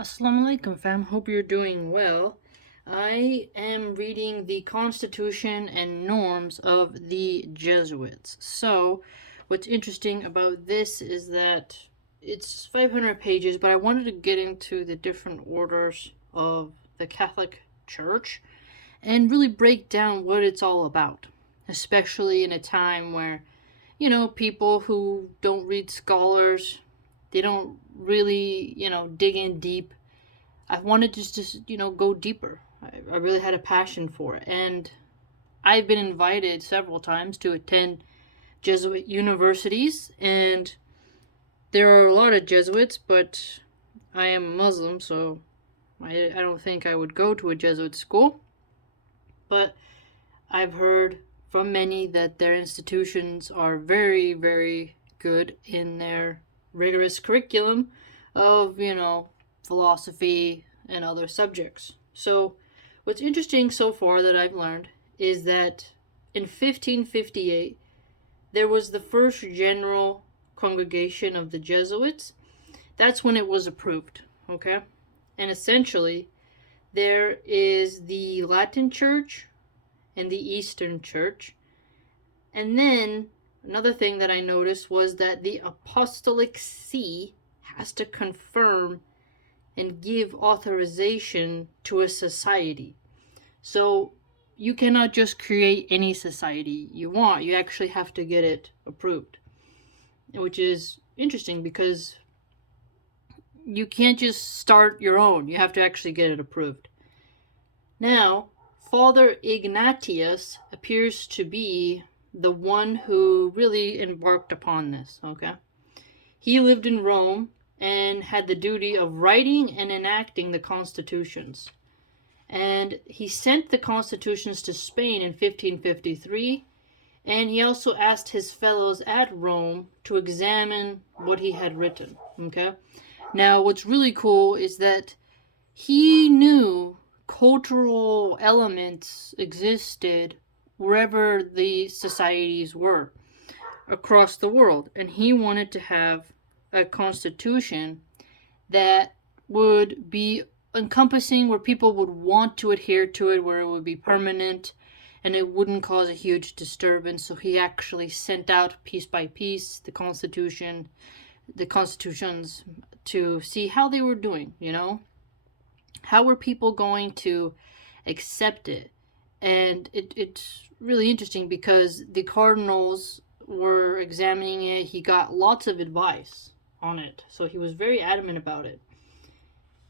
Assalamu alaikum, fam. Hope you're doing well. I am reading the Constitution and Norms of the Jesuits. So, what's interesting about this is that it's 500 pages, but I wanted to get into the different orders of the Catholic Church and really break down what it's all about, especially in a time where, people who don't read scholars, they don't really, dig in deep. I wanted to just, go deeper. I really had a passion for it. And I've been invited several times to attend Jesuit universities, and there are a lot of Jesuits, but I am a Muslim, so I don't think I would go to a Jesuit school. But I've heard from many that their institutions are very, very good in their rigorous curriculum of, philosophy and other subjects. So, what's interesting so far that I've learned is that in 1558, there was the first general congregation of the Jesuits. That's when it was approved, okay? And essentially, there is the Latin Church and the Eastern Church. And then another thing that I noticed was that the Apostolic See has to confirm and give authorization to a society. So you cannot just create any society you want. You actually have to get it approved, which is interesting because you can't just start your own. You have to actually get it approved. Now, Father Ignatius appears to be the one who really embarked upon this, okay? He lived in Rome and had the duty of writing and enacting the constitutions. And he sent the constitutions to Spain in 1553, and he also asked his fellows at Rome to examine what he had written, okay? Now, what's really cool is that he knew cultural elements existed wherever the societies were across the world, and he wanted to have a constitution that would be encompassing, where people would want to adhere to it, where it would be permanent and it wouldn't cause a huge disturbance. So he actually sent out piece by piece the constitutions to see how they were doing, how were people going to accept it. And it's really interesting because the cardinals were examining it. He got lots of advice on it, so he was very adamant about it.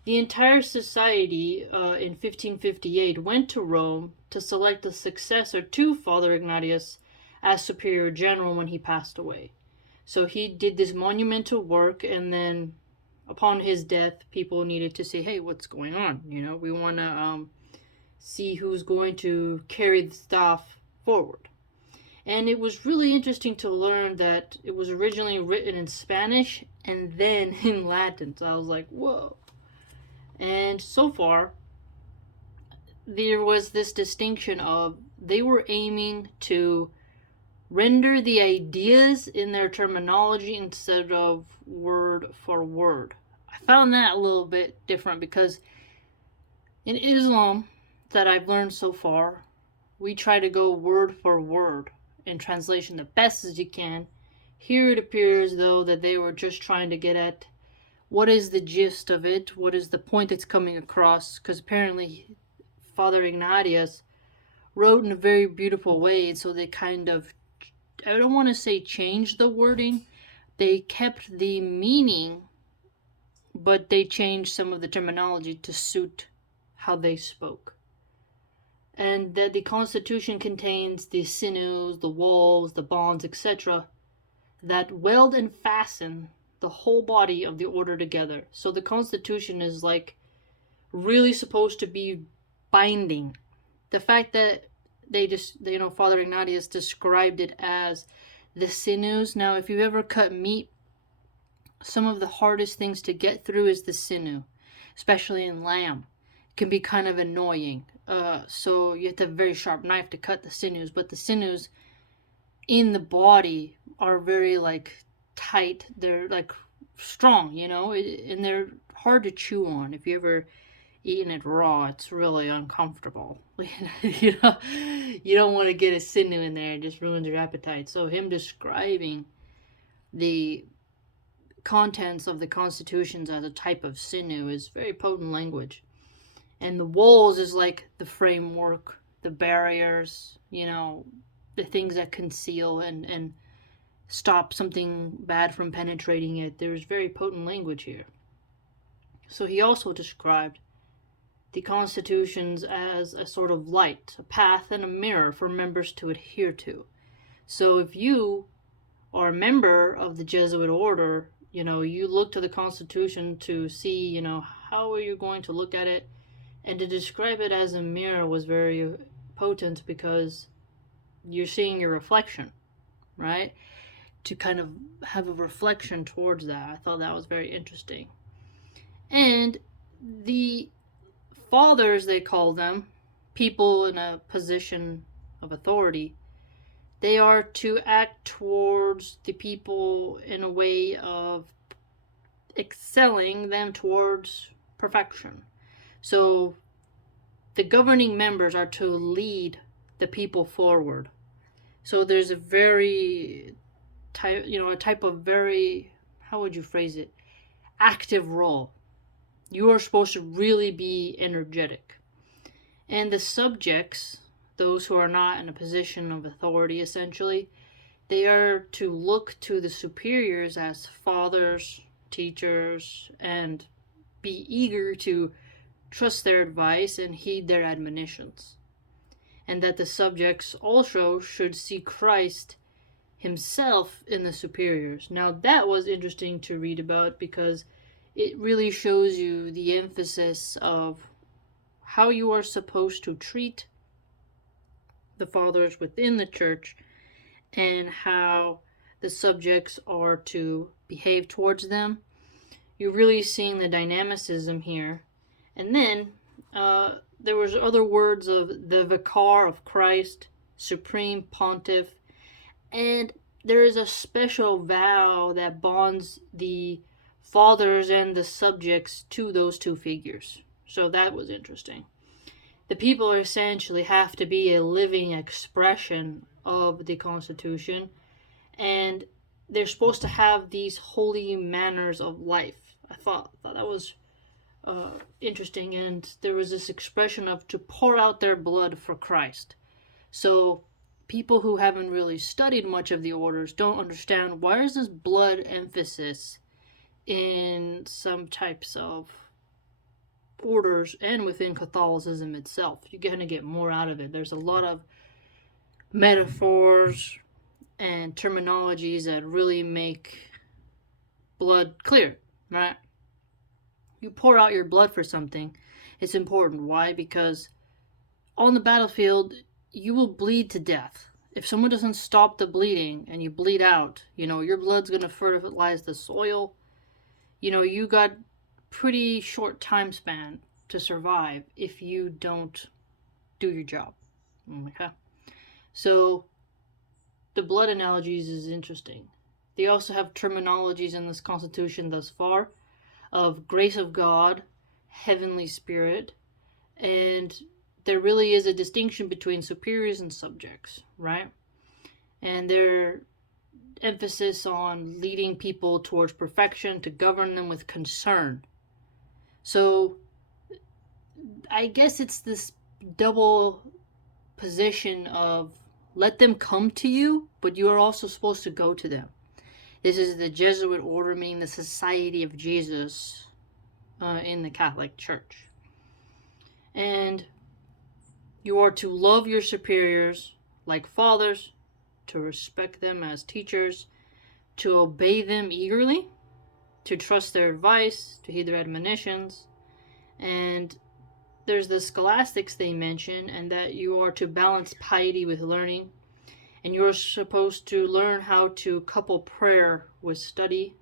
The entire society in 1558 went to Rome to select a successor to Father Ignatius as superior general when he passed away. So he did this monumental work, and then upon his death, people needed to say, hey, what's going on? We want to see who's going to carry the staff forward. And it was really interesting to learn that it was originally written in Spanish and then in Latin. So I was like, whoa. And so far, there was this distinction of they were aiming to render the ideas in their terminology instead of word for word. I found that a little bit different because in Islam, that I've learned so far, we try to go word for word in translation the best as you can. Here it appears, though, that they were just trying to get at what is the gist of it, what is the point that's coming across, because apparently Father Ignatius wrote in a very beautiful way, and so they kind of, I don't want to say changed the wording, they kept the meaning, but they changed some of the terminology to suit how they spoke. And that the Constitution contains the sinews, the walls, the bonds, etc., that weld and fasten the whole body of the order together. So the Constitution is like really supposed to be binding. The fact that they just, Father Ignatius described it as the sinews. Now, if you've ever cut meat, some of the hardest things to get through is the sinew, especially in lamb. It can be kind of annoying. So you have to have a very sharp knife to cut the sinews, but the sinews in the body are very tight. They're strong, and they're hard to chew on. If you ever eaten it raw, it's really uncomfortable. You know, you don't want to get a sinew in there; it just ruins your appetite. So him describing the contents of the constitutions as a type of sinew is very potent language. And the walls is like the framework, the barriers, the things that conceal and stop something bad from penetrating it. There's very potent language here. So he also described the constitutions as a sort of light, a path, and a mirror for members to adhere to. So if you are a member of the Jesuit order, you look to the Constitution to see, how are you going to look at it? And to describe it as a mirror was very potent because you're seeing your reflection, right? To kind of have a reflection towards that. I thought that was very interesting. And the fathers, they call them, people in a position of authority, they are to act towards the people in a way of excelling them towards perfection. So the governing members are to lead the people forward. So there's a type of very, how would you phrase it, active role. You are supposed to really be energetic. And the subjects, those who are not in a position of authority, essentially, they are to look to the superiors as fathers, teachers, and be eager to trust their advice and heed their admonitions. And that the subjects also should see Christ himself in the superiors. Now that was interesting to read about because it really shows you the emphasis of how you are supposed to treat the fathers within the church and how the subjects are to behave towards them. You're really seeing the dynamicism here. And then there was other words of the Vicar of Christ, Supreme Pontiff, and there is a special vow that bonds the fathers and the subjects to those two figures. So that was interesting. The people essentially have to be a living expression of the Constitution, and they're supposed to have these holy manners of life. I thought that was interesting, and there was this expression of to pour out their blood for Christ. So people who haven't really studied much of the orders don't understand why is this blood emphasis in some types of orders and within Catholicism itself. You're going to get more out of it. There's a lot of metaphors and terminologies that really make blood clear, right? You pour out your blood for something, it's important. Why? Because on the battlefield, you will bleed to death. If someone doesn't stop the bleeding and you bleed out, your blood's going to fertilize the soil. You got pretty short time span to survive if you don't do your job. Okay? So the blood analogies is interesting. They also have terminologies in this Constitution thus far of grace of God, heavenly spirit, and there really is a distinction between superiors and subjects, right? And their emphasis on leading people towards perfection, to govern them with concern. So I guess it's this double position of let them come to you, but you are also supposed to go to them. This is the Jesuit order, meaning the Society of Jesus in the Catholic Church. And you are to love your superiors like fathers, to respect them as teachers, to obey them eagerly, to trust their advice, to heed their admonitions. And there's the scholastics they mention, and that you are to balance piety with learning. And you're supposed to learn how to couple prayer with study.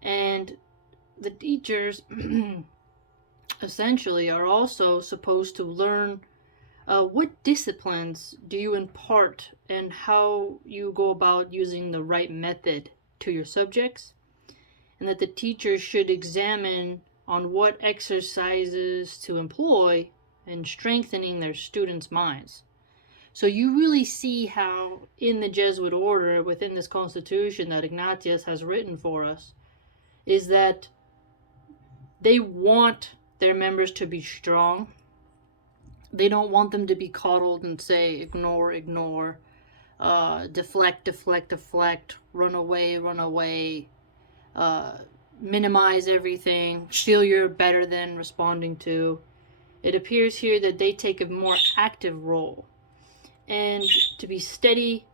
And the teachers essentially are also supposed to learn what disciplines do you impart and how you go about using the right method to your subjects. And that the teachers should examine on what exercises to employ in strengthening their students' minds. So you really see how in the Jesuit order, within this constitution that Ignatius has written for us, is that they want their members to be strong. They don't want them to be coddled and say, ignore, ignore, deflect, deflect, deflect, run away, minimize everything, feel you're better than responding to. It appears here that they take a more active role, and to be steady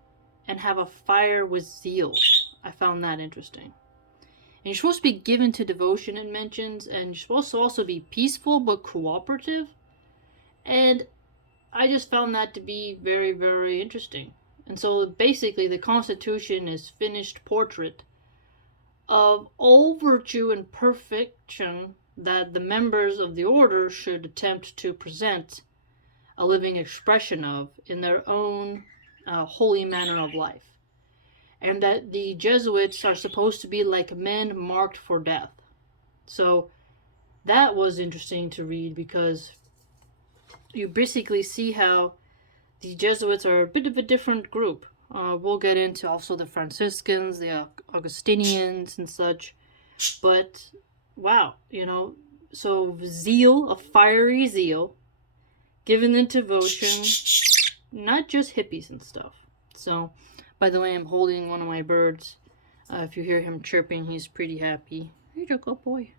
and have a fire with zeal. I found that interesting. And you're supposed to be given to devotion, it mentions, and you're supposed to also be peaceful but cooperative. And I just found that to be very, very interesting. And so basically the Constitution is finished portrait of all virtue and perfection that the members of the order should attempt to present a living expression of in their own holy manner of life. And that the Jesuits are supposed to be like men marked for death. So that was interesting to read, because you basically see how the Jesuits are a bit of a different group. We'll get into also the Franciscans, the Augustinians and such. But wow, so zeal, a fiery zeal, given in devotion, not just hippies and stuff. So, by the way, I'm holding one of my birds. If you hear him chirping, he's pretty happy. Here you go, boy.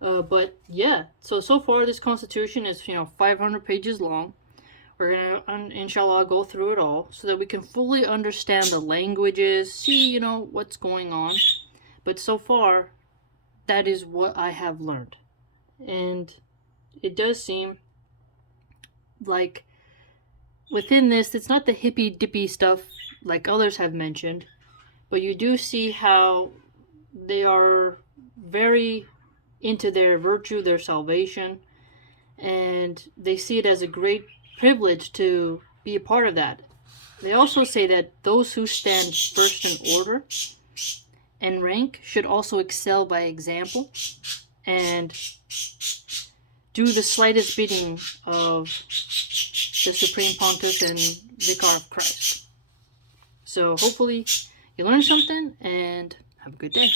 But yeah, so far this Constitution is 500 pages long. We're gonna inshallah go through it all so that we can fully understand the languages, see what's going on. But so far, that is what I have learned, and it does seem like within this, it's not the hippy dippy stuff like others have mentioned, but you do see how they are very into their virtue, their salvation, and they see it as a great privilege to be a part of that. They also say that those who stand first in order and rank should also excel by example and do the slightest bidding of the Supreme Pontiff and Vicar of Christ. So hopefully you learned something, and have a good day.